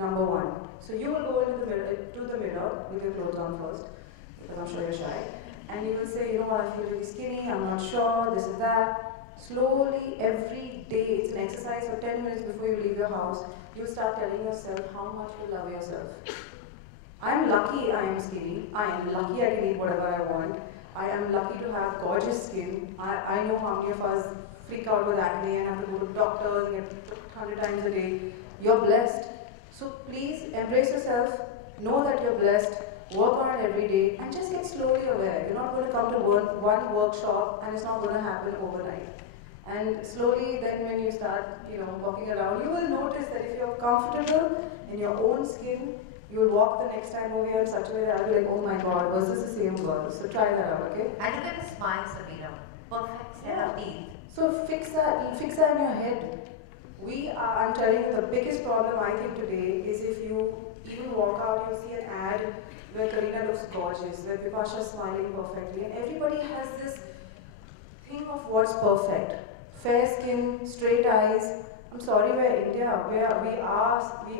number one. So you will go into the mirror with your clothes on first, because I'm sure you're shy, and you will say, you know what, I feel really skinny, I'm not sure, this is that. Slowly, every day, it's an exercise for 10 minutes before you leave your house, you'll start telling yourself how much you love yourself. I'm lucky I am skinny. I am lucky I can eat whatever I want. I am lucky to have gorgeous skin. I know how many of us freak out with acne and have to go to doctors and get 100 times a day. You're blessed. So please embrace yourself. Know that you're blessed. Work on it every day and just get slowly aware. You're not going to come to one workshop and it's not going to happen overnight. And slowly then when you start, walking around, you will notice that if you're comfortable in your own skin, you will walk the next time over here in such a way that I'll be like, oh my god, was this the same girl? So try that out, okay? And you get a smile, Sabina. Perfect set of teeth. So fix that in your head. I'm telling you, the biggest problem I think today is if you even walk out, you see an ad where Karina looks gorgeous, where Bipasha's smiling perfectly, and everybody has this thing of what's perfect. Fair skin, straight eyes. I'm sorry, we're India, where we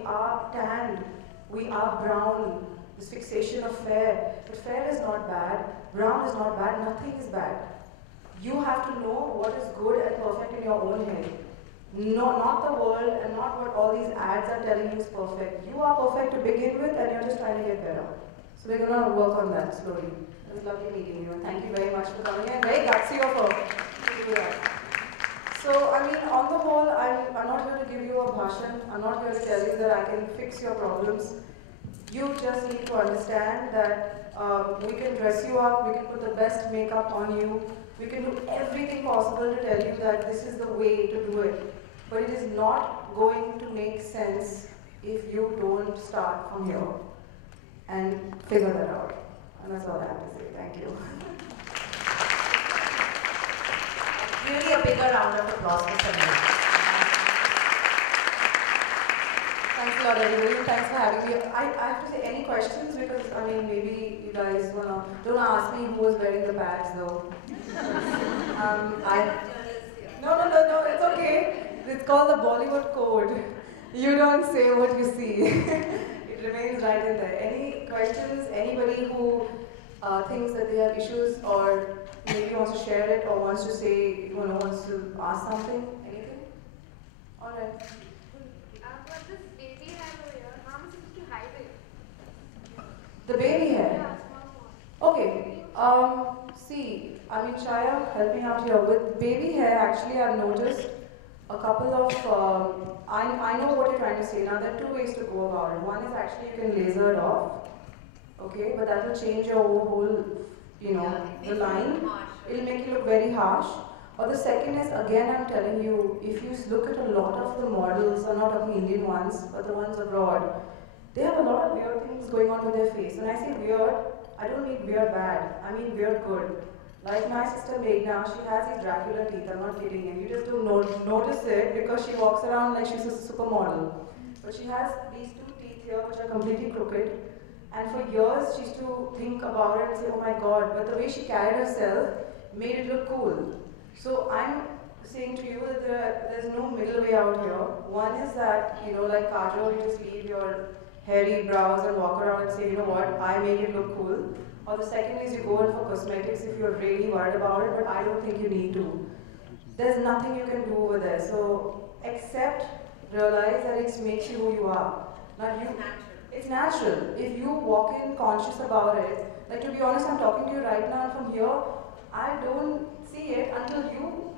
are tanned. We are brown, this fixation of fair. But fair is not bad, brown is not bad, nothing is bad. You have to know what is good and perfect in your own head. No, not the world and not what all these ads are telling you is perfect. You are perfect to begin with and you're just trying to get better. So we're going to work on that slowly. It was lovely meeting you and thank you very much for coming and very gutsy of her to do that. So, I mean, on the whole, I'm not here to give you a bhashan. I'm not here to tell you that I can fix your problems. You just need to understand that we can dress you up, we can put the best makeup on you, we can do everything possible to tell you that this is the way to do it. But it is not going to make sense if you don't start from here and figure that out. And that's all I have to say. Thank you. Really a bigger round of applause for Sabina. Thanks a lot, everybody. Thanks for having me. I have to say, any questions? Because, I mean, maybe you guys don't ask me who was wearing the pads, though. No, it's okay. It's called the Bollywood code. You don't say what you see. It remains right in there. Any questions? Anybody who thinks that they have issues or maybe wants to share it or wants to say, wants to ask something? Anything? All right. But this baby hair over here, how am I supposed to hide it? The baby hair? Yeah, small one. Okay. See, I mean, Shaya, help me out here. With baby hair, actually, I've noticed a couple of, I know what you're trying to say. Now, there are two ways to go about it. One is actually you can laser it off, okay, but that will change your whole, the line. It'll make you look very harsh. Or the second is, again, I'm telling you, if you look at a lot of the models, I'm not talking Indian ones, but the ones abroad, they have a lot of weird things going on with their face. When I say weird, I don't mean weird bad, I mean weird good. Like my sister Meghna, she has these Dracula teeth, I'm not kidding, and you just don't notice it because she walks around like she's a supermodel. But she has these two teeth here which are completely crooked, and for years she used to think about it and say, oh my god, but the way she carried herself made it look cool. So I'm saying to you that there's no middle way out here. One is that, like Kajol, you just leave your hairy brows and walk around and say, you know what, I make it look cool. Or the second is you go in for cosmetics if you're really worried about it, but I don't think you need to. There's nothing you can do over there. So accept, realize that it makes you who you are. It's natural. If you walk in conscious about it, like to be honest, I'm talking to you right now and from here, I don't see it until you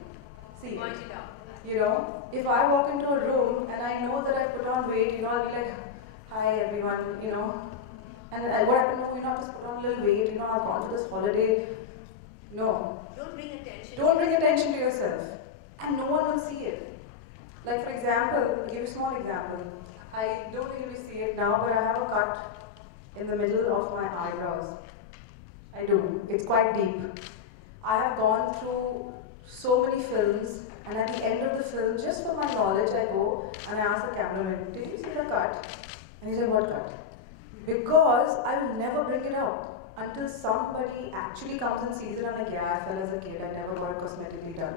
see it. Point it out. If I walk into a room and I know that I put on weight, I'll be like, hi everyone, and what happened? No, I've just put on a little weight, I've gone to this holiday. No. Don't bring attention. Don't bring attention to yourself. And no one will see it. Like for example, I'll give you a small example. I don't really see it now, but I have a cut in the middle of my eyebrows. I do. It's quite deep. I have gone through so many films, and at the end of the film, just for my knowledge, I go and I ask the cameraman, did you see the cut? And he said, what cut? Because I will never bring it up until somebody actually comes and sees it. I'm like, yeah, I fell as a kid, I never got it cosmetically done.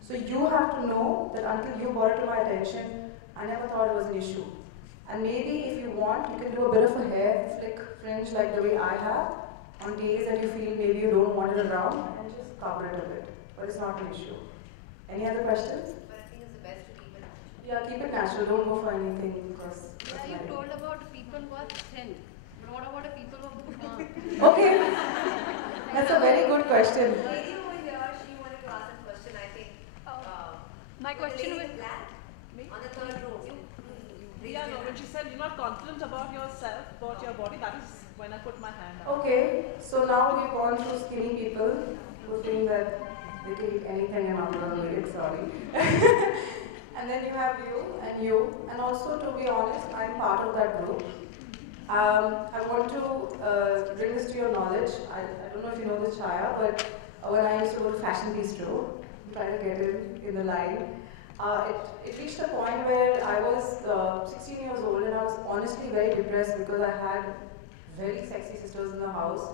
So you have to know that until you brought it to my attention, I never thought it was an issue. And maybe if you want, you can do a bit of a hair flick fringe like the way I have on days that you feel maybe you don't want it around and just cover it a bit. But it's not an issue. Any other questions? But I think it's the best to keep it natural. Yeah, keep it natural. Don't go for anything because. Yeah, you told about people who are thin. But what about the people who are big? Okay, that's a very good question. The lady over here, she wanted to ask a question, I think. My question was. On the third row. Yeah, no, when she said you're not confident about yourself, about your body, that is when I put my hand up. Okay, so now we've gone through skinny people who think that they can eat anything and I'm gonna make it, sorry. And then you have you, and also to be honest, I'm part of that group. I want to bring this to your knowledge. I don't know if you know this, Chaya, but when I used to go to Fashion Bistro, try to get in the line, it reached a point where I was 16 years old and I was honestly very depressed because I had very sexy sisters in the house.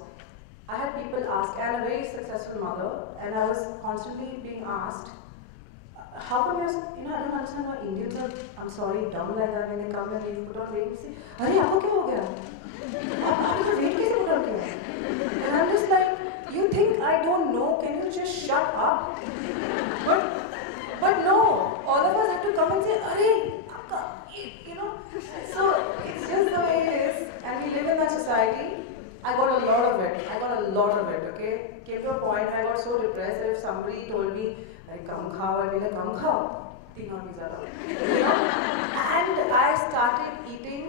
I had people ask, and a very successful mother, and I was constantly being asked, how come you're, I don't understand why Indians are, I'm sorry, dumb like that when they come and they put on weight and say, Arey, aapko kya ho gaya? Aapko weight kaise put on kiya? And I'm just like, you think I don't know, can you just shut up? But no, all of us have to come and say, Arey, so it's just the way it is, and we live in that society. I got a lot of it, okay? Came to a point where I got so depressed that if somebody told me, like, come khao, I'd be like, come khao. And I started eating,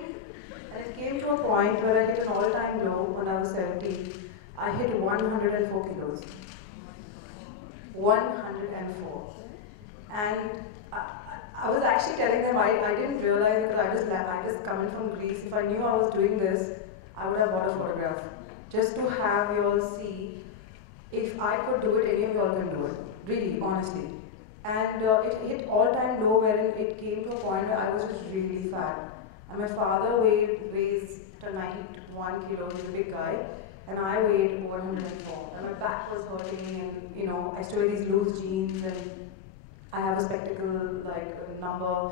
and it came to a point where I hit an all-time low when I was 17. I hit 104 kilos. 104. And I was actually telling them I didn't realize because I was coming from Greece. If I knew I was doing this, I would have bought a photograph just to have you all see if I could do it, any of you all can do it. Really, honestly. And it hit all-time low wherein it came to a point where I was just really fat. And my father weighs 91 kilos, he's a big guy, and I weighed 104. And my back was hurting, and I still wear these loose jeans, and I have a spectacle like a number.